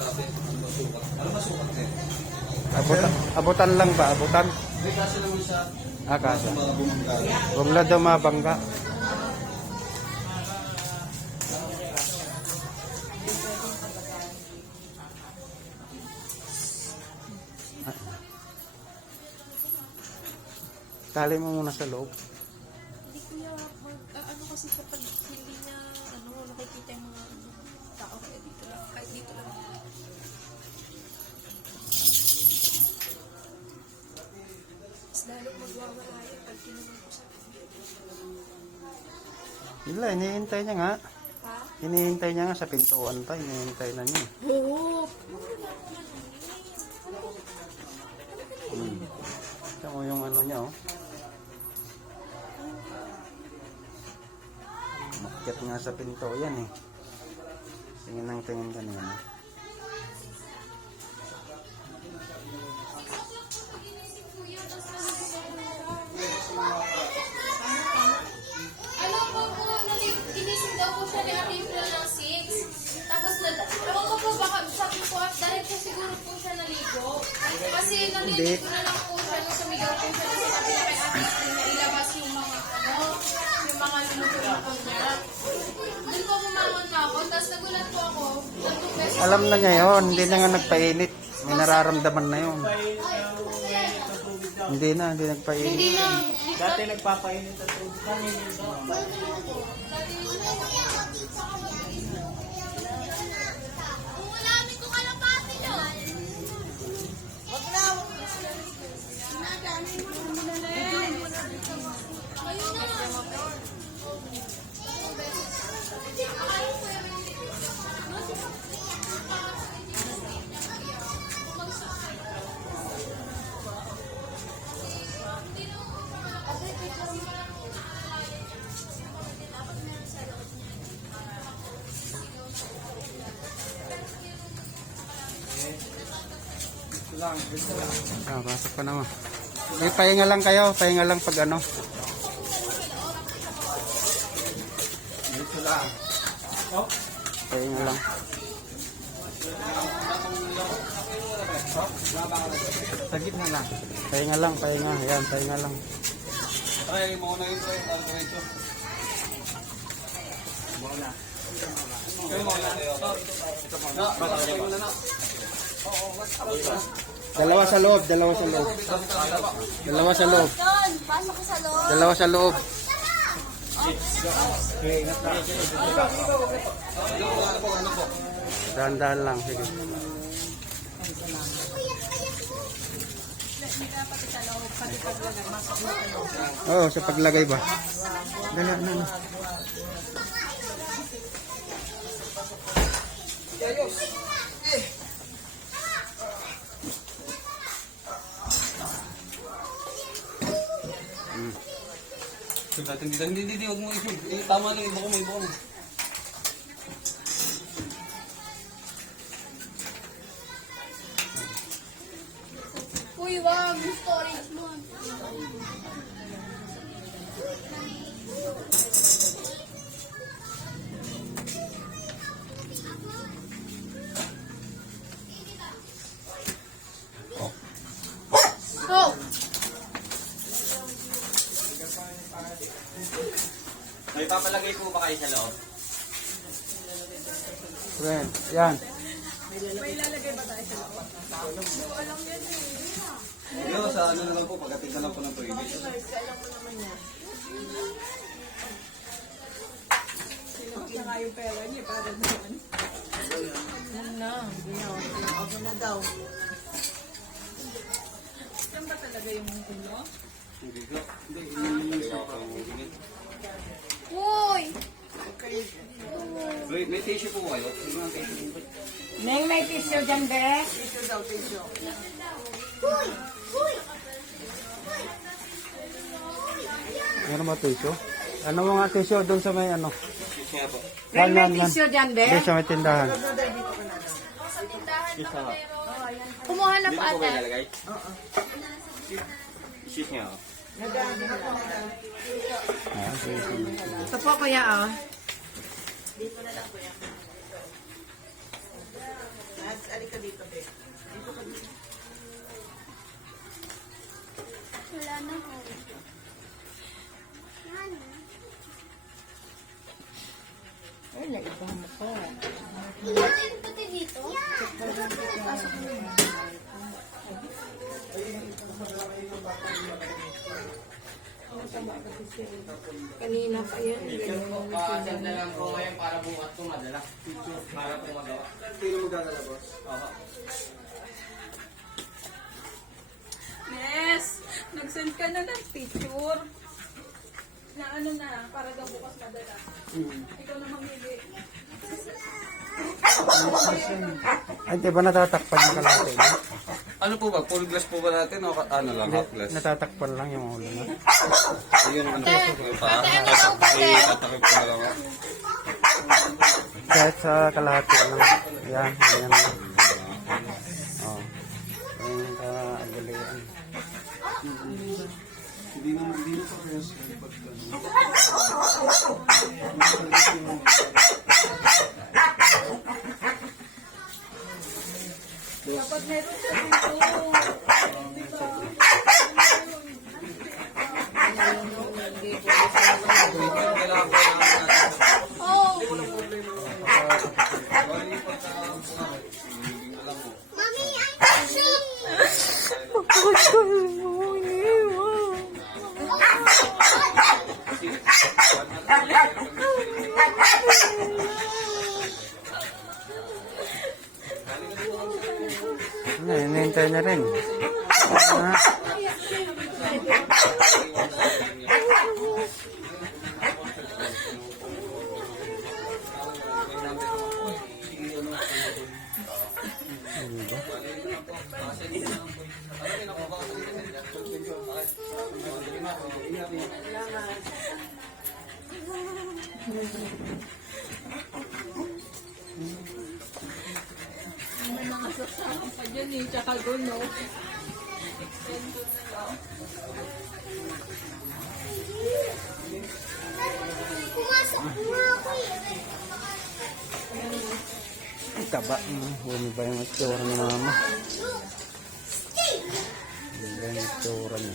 sabi, ano masukat? Ano masukat eh? Abutan lang ba? Abutan? May kasi naman siya. Kasi. Sa mga bumangga. Huwag na daw mabangga. Tali mo muna sa loob. Hindi kuya, ano kasi kapag hindi na nakikita yung mga tao kaya dito lang, kahit dito lang. Mas lalo magwawala yan pag kinuha ko sa Wala, hinihintay niya nga. ha? Hinihintay niya nga sa pintuan pa. Hinihintay na niya. Oo! Ito mo yung ano niya, oh. Makyat nga sa pinto yan, eh. Tingin ng tingin kanina. Ano po po, ginising daw po siya ni April ng 6. Tapos, ewan ko po, baka sabi ko, dahil po siguro po siya naligo. Kasi naligo na lang po siya nung sumigaw po siya sa sabi na kay Ate April na ilabas yung mga, yung mga lumutulang po niya. Doon po bumangon na ako, tapos nagulat po ako. Alam na niya yun. Hindi na nga nagpainit. May nararamdaman na yun. Hindi nagpainit. Hindi na. Dati nagpapainit ang tubig. Uulamin ko kalapati yun. Ayun na. Pasok pa naman. May pahinga lang kayo. Pahinga lang pag ano. Dito lang. Pahinga lang. Sa gitna lang. Pahinga lang. Pahinga. Ayan, pahinga lang. Try mo na ito eh. Diretso. Muna. Kayo muna. Ito muna. Ito muna na. Dalawa sa loob. Dalawa sa loob. Dalawa sa loob. Doon, pasok ko sa loob. Dalawa sa loob. Dahan-dahan lang. Sige. Oo, sa paglagay ba? Dala na. Hindi, huwag mo isip. Tama lang, iba ko may iba ko. Uy, wag. Yung storage mo. Oh! May papalagay po ba kayo sa loob? Friend, yan. Yo, sa ano na lang po, pagdating na lang po ng toilet. Uy! May tissue po kayo? Hindi mo ang tissue po. Neng, may tissue dyan, be? Ano ba tissue? Ano mga tissue doon sa may ano? Siya po. Neng, may tissue dyan, be? Doon sa may tindahan. Sa tindahan na po meron. Kumuha na po Dito po kayo ate. nalagay? Oo. Sheet niya, oh. Ito po, kuya, oh. Wala na ako. Ay, naibahan mo ko. Ilan pati dito? Kanina pa yan. Send na lang po ngayon para bukas po madala. Para po magawa. Sino magdadala, boss? Oo. Yes! Nag-send ka na ng picture. Na ano na, para daw bukas madala. Ikaw na mamili. Ay, di ba natatakpan yung kalahati? No? Ano po ba? Full glass po ba natin o ano lang, half glass? Natatakpan lang yung ulo. No? Ayun ang ano po. Tatakip ko na lang. Kahit sa kalahati lang. Yan, yan lang. Oh. Ayun ka, agalian. Hindi na pa kaya sa Dapat meron siya dito. Oh! Mami, I'm shoot! Hinihintay na rin. Ah, May mga saksakan pa dyan eh, tsaka guno. Pumasok na ako eh. ang taba. Humi ba yung itsura ni mama? Stay! Hindi ba yung itsura niya?